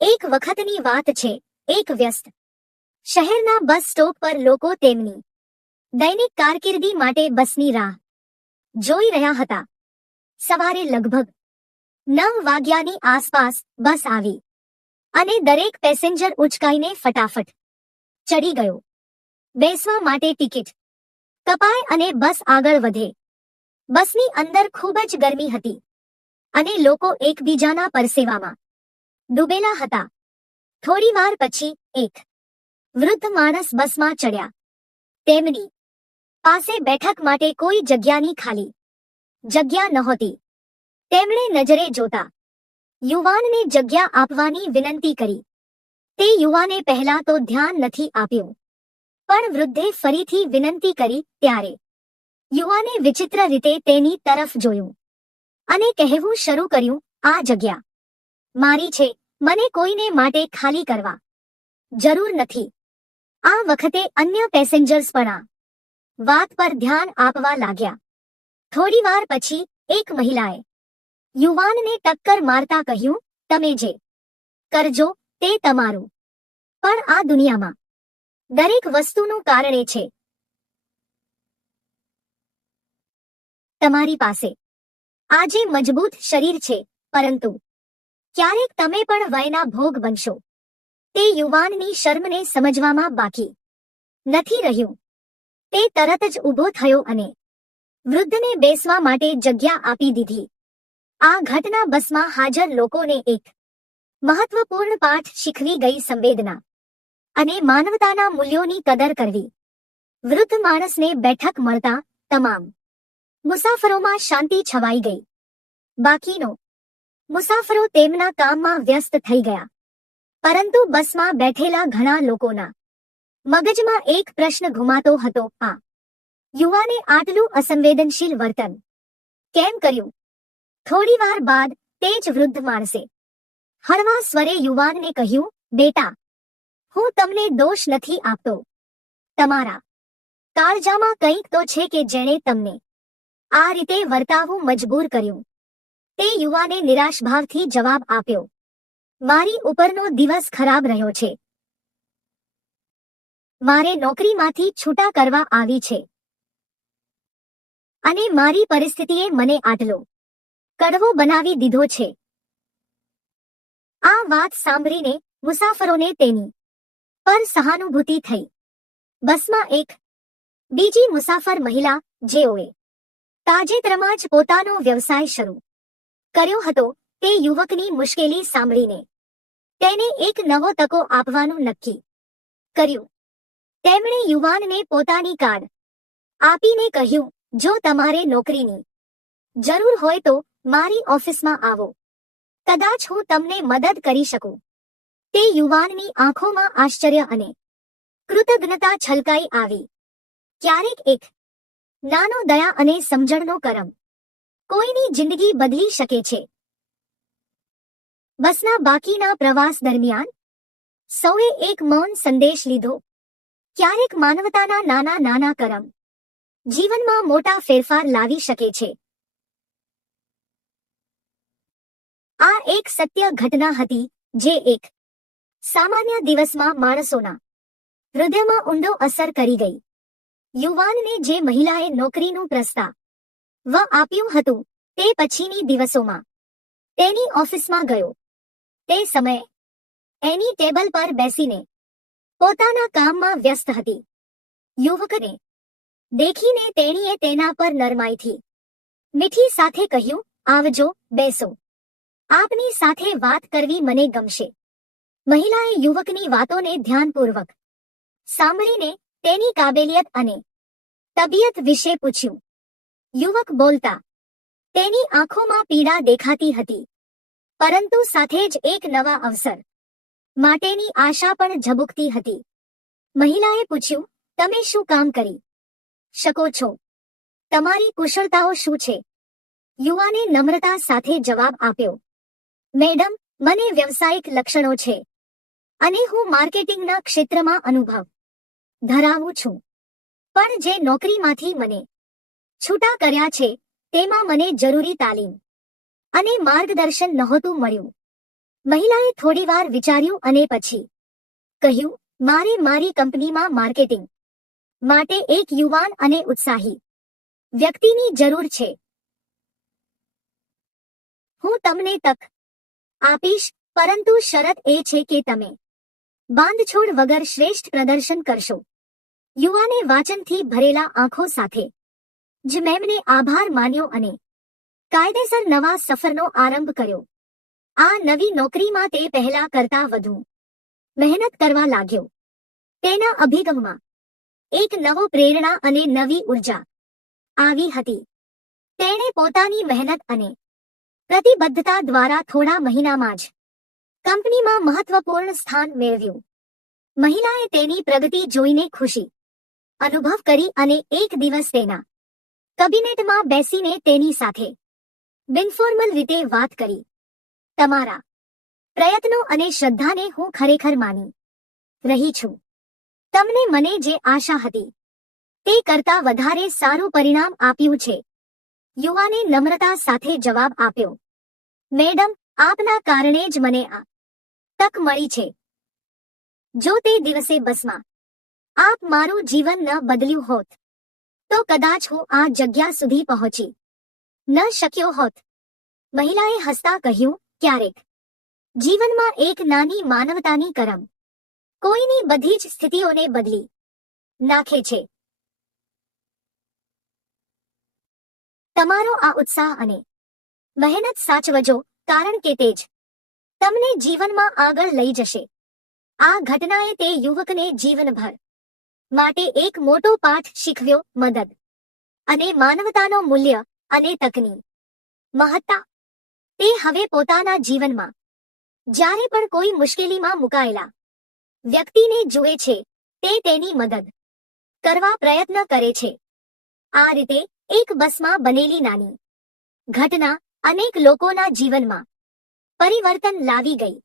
એક વખતની વાત છે. એક વ્યસ્ત. શહેરના બસ સ્ટોપ પર લોકો તેમની દૈનિક કારકિર્દી માટે બસની રાહ જોઈ રહ્યા હતા. સવારે લગભગ નવ વાગ્યાની આસપાસ બસ આવી અને દરેક પેસેન્જર ઉચકાઈને ફટાફટ ચડી ગયો. બેસવા માટે ટિકિટ કપાય અને બસ આગળ વધે. બસની અંદર ખૂબ જ ગરમી હતી અને લોકો એકબીજાના પરસેવામાં ડૂબેલા હતા. થોડી વાર પછી એક વૃદ્ધ માણસ બસમાં ચડ્યા. તેમની પાસે બેઠક માટે કોઈ જગ્યાની ખાલી જગ્યા નહોતી. તેમણે નજરે જોતા યુવાનને જગ્યા આપવાની વિનંતી કરી. તે યુવાને પહેલા તો ધ્યાન નથી આપ્યું. પણ વૃદ્ધે ફરીથી વિનંતી કરી ત્યારે યુવાને વિચિત્ર રીતે તેની તરફ જોયું અને કહેવું શરૂ કર્યું, આ જગ્યા મારી છે. મને કોઈને માટે ખાલી કરવા. જરૂર નથી. આ વખતે અન્ય પેસેન્જર્સ પણ આ વાત પર ધ્યાન આપવા લાગ્યા. થોડીવાર પછી એક મહિલાએ યુવાનને ટક્કર મારતા કહ્યું, તમે જે કરજો તે તમારું. પણ આ દુનિયામાં દરેક વસ્તુનું કારણે છે. તમારી પાસે આજે મજબૂત શરીર છે, પરંતુ ક્યારેક તમે પણ વયના ભોગ બનશો. તે યુવાનની શર્મને સમજવામાં બાકી નથી રહ્યું. તે તરત જ ઊભો થયો અને વૃદ્ધને બેસવા માટે જગ્યા આપી દીધી. આ ઘટના બસમાં હાજર લોકોને એક મહત્વપૂર્ણ પાઠ શીખવી ગઈ સંવેદના અને માનવતાના મૂલ્યોની કદર કરવી. વૃદ્ધ માણસને બેઠક મળતા તમામ મુસાફરોમાં શાંતિ છવાઈ ગઈ. બાકીનો મુસાફરો તેમના કામમાં વ્યસ્ત થઈ ગયા. પરંતુ બસમાં બેઠેલા ઘણા લોકોના મગજમાં એક પ્રશ્ન ઘુમાતો હતો, આ યુવાને આટલું અસંવેદનશીલ વર્તન કેમ કર્યું? થોડી વાર બાદ તે જ વૃદ્ધ માણસે હળવા સ્વરે યુવાનને કહ્યું, બેટા, હું તમને દોષ નથી આપતો. તમારા કાળજામાં કંઈક તો છે કે જેણે તમને આ રીતે વર્તાવવું મજબૂર કર્યું. તે યુવાને નિરાશ ભાવથી જવાબ આપ્યો. મારી ઉપરનો દિવસ ખરાબ રહ્યો છે. મારે નોકરીમાંથી છૂટા કરવા આવી છે. અને મારી પરિસ્થિતિએ મને આટલો કડવો બનાવી દીધો છે. આ વાત સાંભળીને મુસાફરોને તેની પર સહાનુભૂતિ થઈ. બસમાં એક બીજી મુસાફર મહિલા જેઓએ તાજેતરમાં જ પોતાનો વ્યવસાય શરૂ કર્યો હતો તે યુવકની મુશ્કેલી સાંભળીને. તેને એક નવો તકો આપવાનું નક્કી કર્યું. તેમણે યુવાનને પોતાની કાર્ડ આપીને કહ્યું, જો તમારે નોકરીની જરૂર હોય તો મારી ઓફિસમાં આવો. કદાચ હું તમને મદદ કરી શકું. તે યુવાનની આંખોમાં આશ્ચર્ય અને કૃતજ્ઞતા છલકાઈ આવી. ક્યારેક એક નાનો દયા અને સમજણનો કરમ કોઈની જિંદગી બદલી શકે છે? બસના બાકીના પ્રવાસ દરમિયાન સૌએ એક મૌન સંદેશ લીધો. ક્યારેક માનવતાના નાના નાના કરમ જીવનમાં મોટા ફેરફાર લાવી શકે છે. આ એક સત્ય ઘટના હતી જે એક સામાન્ય દિવસમાં માણસોના હૃદયમાં ઊંડો અસર કરી ગઈ. યુવાનને જે મહિલાએ નોકરીનું પ્રસ્તાવ વ આપ્યું હતું તે પછીની દિવસોમાં. તેની ઓફિસમાં ગયો. તે સમયે એની ટેબલ પર બેસીને પોતાના કામમાં વ્યસ્ત હતી. યુવકને દેખીને તેણીએ તેના પર નરમાઈથી મીઠી સાથે કહ્યું, આવજો, બેસો. આપની સાથે વાત કરવી મને ગમશે. મહિલાએ યુવકની વાતોને ધ્યાનપૂર્વક સાંભળીને તેની કાબેલિયત અને તબિયત વિશે પૂછ્યું. યુવક બોલતા, તેની આંખોમાં પીડા દેખાતી હતી, પરંતુ સાથે જ એક નવા અવસર માટેની આશા પણ ઝબુકતી હતી. મહિલાએ પૂછ્યું, તમે શું કામ કરી શકો છો? તમારી કુશળતાઓ શું છે? યુવાને નમ્રતા સાથે જવાબ આપ્યો, મેડમ, મને વ્યવસાયિક લક્ષણો છે અને હું માર્કેટિંગના ક્ષેત્રમાં અનુભવ ધરાવું છું. પણ જે નોકરીમાંથી મને છૂટા કર્યા છે, તેમાં મને જરૂરી તાલીમ અને માર્ગદર્શન નહોતું મળ્યું. મહિલાએ થોડીવાર વિચાર્યું અને પછી કહ્યું, મારે મારી કંપનીમાં માર્કેટિંગ માટે એક યુવાન અને ઉત્સાહી વ્યક્તિની જરૂર છે. હું તમને તક આપીશ, પરંતુ શરત એ છે કે તમે બાંધછોડ વગર શ્રેષ્ઠ પ્રદર્શન કરશો. યુવાને વાચનથી ભરેલા આંખો સાથે જ મેમને આભાર માન્યો અને કાયદેસર નવા સફરનો આરંભ કર્યો. આ નવી નોકરીમાં તે પહેલા કરતા વધુ મહેનત કરવા લાગ્યો. તેના અભિગમમાં એક નવો પ્રેરણા અને નવી ઊર્જા આવી હતી. તેણે પોતાની મહેનત અને પ્રતિબદ્ધતા દ્વારા થોડા મહિનામાં જ કંપનીમાં મહત્વપૂર્ણ સ્થાન મેળવ્યું. મહિલાએ તેની પ્રગતિ જોઈને ખુશી અનુભવ કરી અને એક દિવસ તેના કબિનેટમાં બેસીને તેની સાથે બિનફોર્મલ રીતે વાત કરી. તમારા પ્રયત્નો અને શ્રદ્ધાને હું ખરેખર માની રહી છું. તમને મને જે આશા હતી તે કરતા વધારે સારું પરિણામ આપ્યું છે. યુવાને નમ્રતા સાથે જવાબ આપ્યો. મેડમ, આપના કારણે જ મને આ તક મળી છે. જો તે દિવસે બસમાં આપ મારું જીવન ન બદલ્યું હોત તો કદાચ હું આ જગ્યા સુધી પહોંચી. ન શક્યો હોત. મહિલાએ હસતા કહ્યું, ક્યારેક? જીવનમાં એક નાની માનવતાની કરમ. કોઈની બધી જ સ્થિતિઓને બદલી નાખે છે. તમારો આ ઉત્સાહ અને મહેનત સાચવજો, કારણ કે તે જ તમને જીવનમાં આગળ લઈ જશે. આ ઘટનાએ તે યુવકને જીવનભર માટે એક મોટો પાઠ શીખવ્યો મદદ. અને માનવતાનો મૂલ્ય અને તકની મહત્તા. તે હવે પોતાના જીવનમાં. જ્યારે પણ કોઈ મુશ્કેલીમાં મુકાયેલા વ્યક્તિને જુએ છે, તે તેની મદદ કરવા પ્રયત્ન કરે છે. આ રીતે એક બસમાં બનેલી નાની ઘટના અનેક લોકોના જીવનમાં પરિવર્તન લાવી ગઈ.